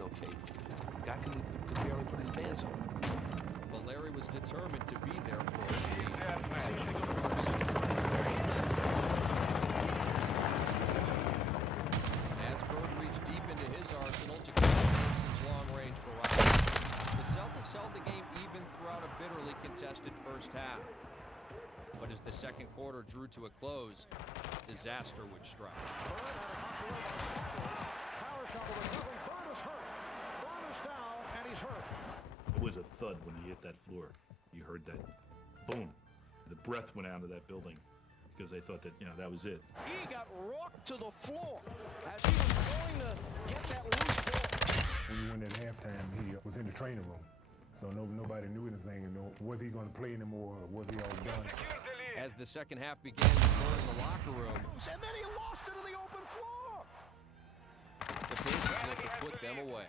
doing okay. Guy could barely put his pants on. But Larry was determined to be there for his team. As Bird reached deep into his arsenal to counter Pearson's long-range barrage, the Celtics held the game even throughout a bitterly contested first half. But as the second quarter drew to a close, disaster would strike. It was a thud when he hit that floor. You heard that boom. The breath went out of that building because they thought that, that was it. He got rocked to the floor as he was going to get that loose ball. When you went at halftime, he was in the training room. So nobody knew anything. Was he going to play anymore or was he all done? As the second half began, Bird in the locker room. And then he lost it in the open floor. The Pacers looked to put them away.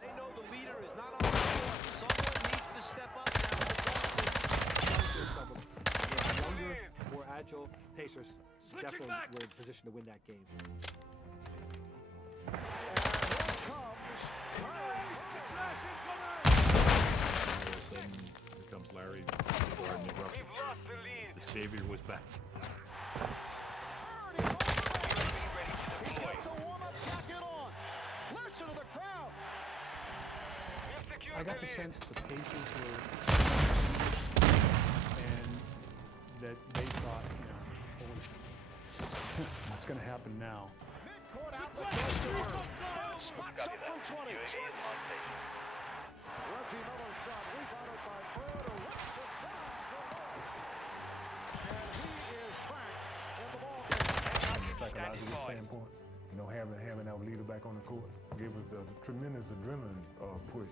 They know the leader is not on the court. Someone needs to step up now. Younger, more agile Pacers definitely were in position to win that game. And here comes Curry. All of a sudden, here comes Larry. The savior was back. He's got the warm-up jacket on. Listen to the crowd. I got the sense the Pacers were, and that they thought, holy what's going to happen now? Mid-court outlet goes to Bird. Spots up from 20. Reggie Miller's shot rebounded by Bird, who rips it down for Bird. And he is back in the ball game. From a psychological standpoint, having our leader back on the court gave us a tremendous adrenaline push.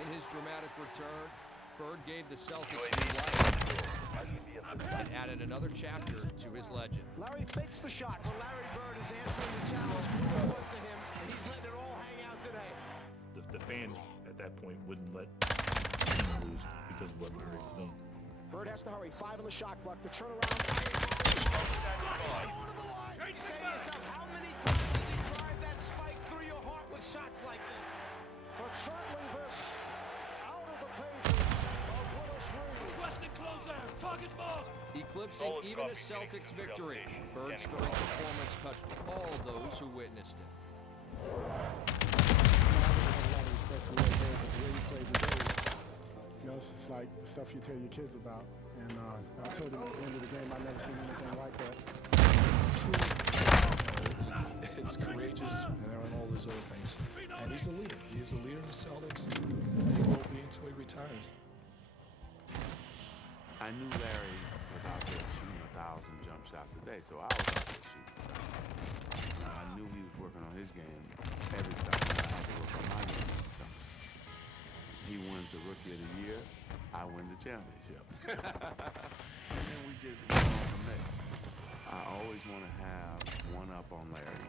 In his dramatic return, Bird gave the Celtics new life and added another chapter to his legend. Larry fakes the shot. So Larry Bird is answering the challenge put forth to him, and he's letting it all hang out today. The fans at that point wouldn't let him lose because of what Larry was doing. Bird has to hurry. 5 on the shot clock. The turnaround. You say to yourself, how many times does he drive that spike through your heart with shots like this? But certainly this, out of the pages of Willis Reed. Western closeout, target ball. Eclipsing even a Celtics victory, Bird's stirring performance touched all those who witnessed it. It's just like the stuff you tell your kids about. And I told him at the end of the game, I've never seen anything like that. It's courageous and all those other things. And he's a leader. He is a leader of the Celtics. And he will be until he retires. I knew Larry was out there shooting 1,000 jump shots a day, so I was out there shooting. I knew he was working on his game every summer. I had to work on my game every summer. He wins the Rookie of the Year, I win the championship. And then we just go on from there. I always want to have one up on Larry,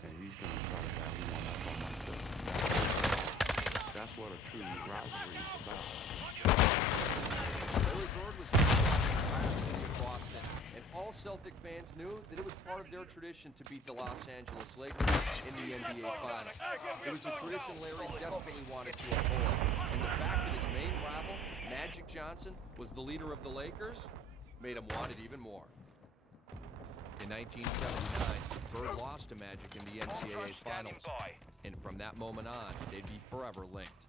and he's going to try to have one up on myself. That's what a true rivalry is about. Larry Bird was the entire city of Boston, and all Celtic fans knew that it was part of their tradition to beat the Los Angeles Lakers in the NBA Finals. It was a tradition Larry desperately wanted to avoid, and the fact that his main rival, Magic Johnson, was the leader of the Lakers made him want it even more. In 1979, Bird lost to Magic in the NCAA Finals, and from that moment on, they'd be forever linked.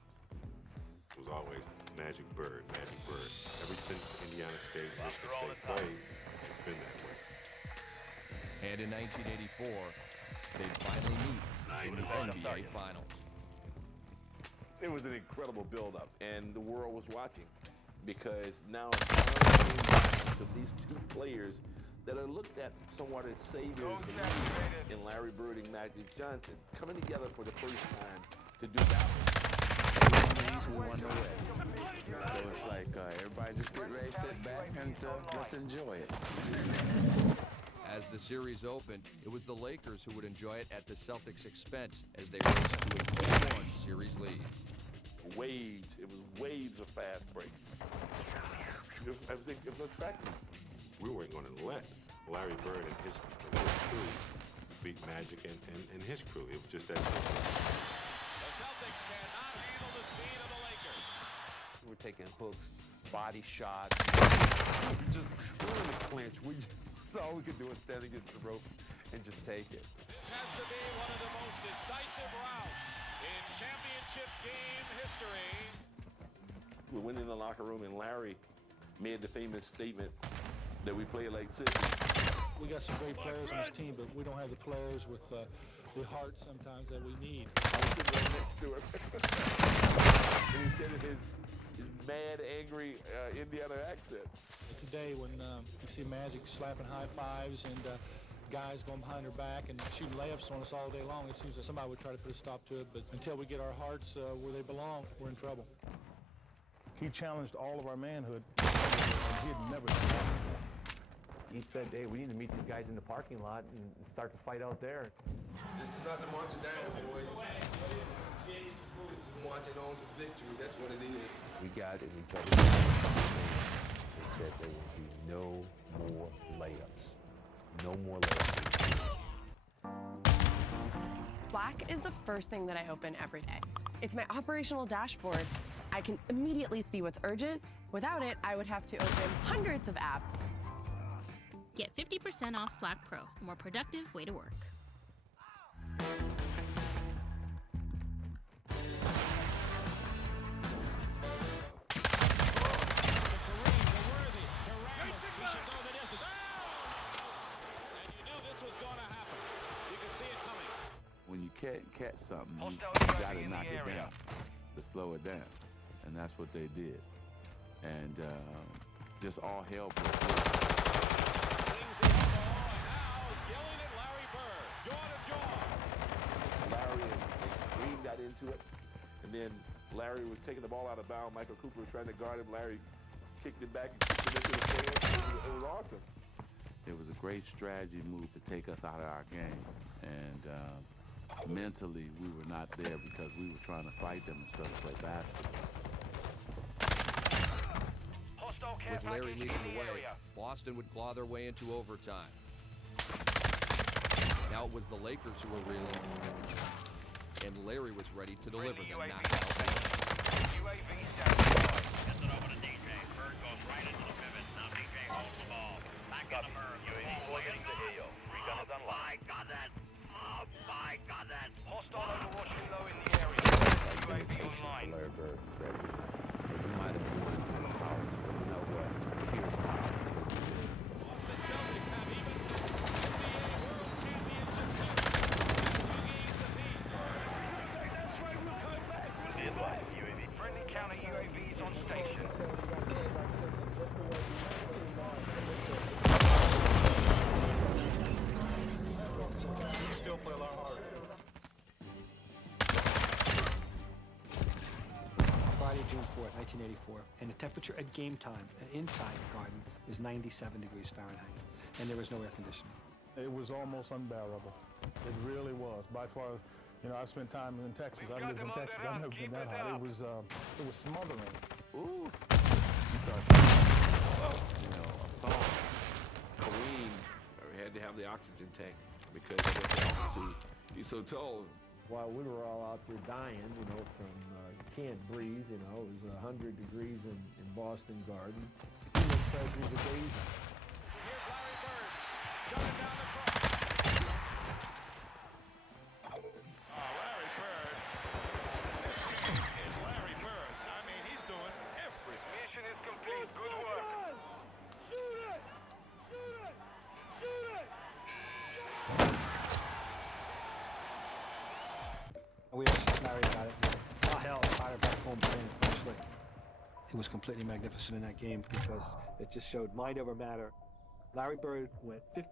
It was always Magic Bird, Magic Bird. Ever since Indiana State, Michigan State played, it's been that way. And in 1984, they'd finally meet in the NBA Finals. It was an incredible build-up, and the world was watching because now it's finally to these two players that are looked at somewhat as saviors of the league in Larry Bird and Magic Johnson coming together for the first time to do battle. We won the West. So it's like everybody just get ready, sit back, and let's enjoy it. As the series opened, it was the Lakers who would enjoy it at the Celtics' expense as they raced to a 2-1 series lead. Waves. It was waves of fast break. It was attractive. We weren't going to let Larry Bird and his crew beat Magic and his crew. It was just that simple. The Celtics cannot handle the speed of the Lakers. We're taking hooks, body shots. We were in the clinch. So all we could do was stand against the rope and just take it. This has to be one of the most decisive routes in championship game history. We went in the locker room and Larry made the famous statement that we play like sissies. We got some great players on this team, but we don't have the players with the heart sometimes that we need. I was sitting right next to him. And he said in his mad, angry Indiana accent. Today, when you see Magic slapping high fives and guys going behind their back and shooting layups on us all day long, it seems that somebody would try to put a stop to it. But until we get our hearts where they belong, we're in trouble. He challenged all of our manhood, and he had never done that before. He said, hey, we need to meet these guys in the parking lot and start the fight out there. This is not the marching down, boys. This is marching on to victory. That's what it is. We got in each other's they said there will be no more layups. No more layups. Slack is the first thing that I open every day. It's my operational dashboard. I can immediately see what's urgent. Without it, I would have to open hundreds of apps. Get 50% off Slack Pro, a more productive way to work. When you can't catch something, you got to knock it down to slow it down. And that's what they did. And just all hell broke loose. Larry and Green got into it, and then Larry was taking the ball out of bounds. Michael Cooper was trying to guard him. Larry kicked it back and kicked it into the stands. It was awesome. It was a great strategy move to take us out of our game. And mentally, we were not there because we were trying to fight them instead of play basketball. With Larry leading the way, Boston would claw their way into overtime. Now it was the Lakers who were reeling, and Larry was ready to deliver them knockout. UAV standing by. Gets it over to DJ. Bird goes right into the pivot. Now DJ holds the ball. Back in the Bird. UAV poising to heel. Recon is online. My goodness! Oh my goodness! Hostile overwatch low in the area. UAV online. Larry Bird said, you might have been one power, but you know what? Here's power. Boston Celtics have even NBA World Championship That's right, we'll come back. Stand by. UAV. Friendly counter UAVs on station. You still play a lot harder. Friday, June 4th, 1984, and the temperature at game time inside the Garden is 97 degrees Fahrenheit, and there was no air conditioning. It was almost unbearable. It really was. By far, you know, I've spent time in Texas. I've lived in Texas. I've never been that hot. It was smothering. Ooh. You thought, you know, a song. Kareem had to have the oxygen tank because of the altitude. He's so tall. While we were all out there dying, you know, from can't breathe, you know, it was 100 degrees in Boston Garden. He looked fresh as a daisy. Here's Larry Bird. Shutting down the cross. Larry Bird. This game is Larry Bird's. I mean, he's doing everything. Mission is complete. Good work. Shoot it! Shoot it! Shoot it! We asked Larry about it. Oh, hell, fired back home playing it first lick. It was completely magnificent in that game because it just showed mind over matter. Larry Bird went 50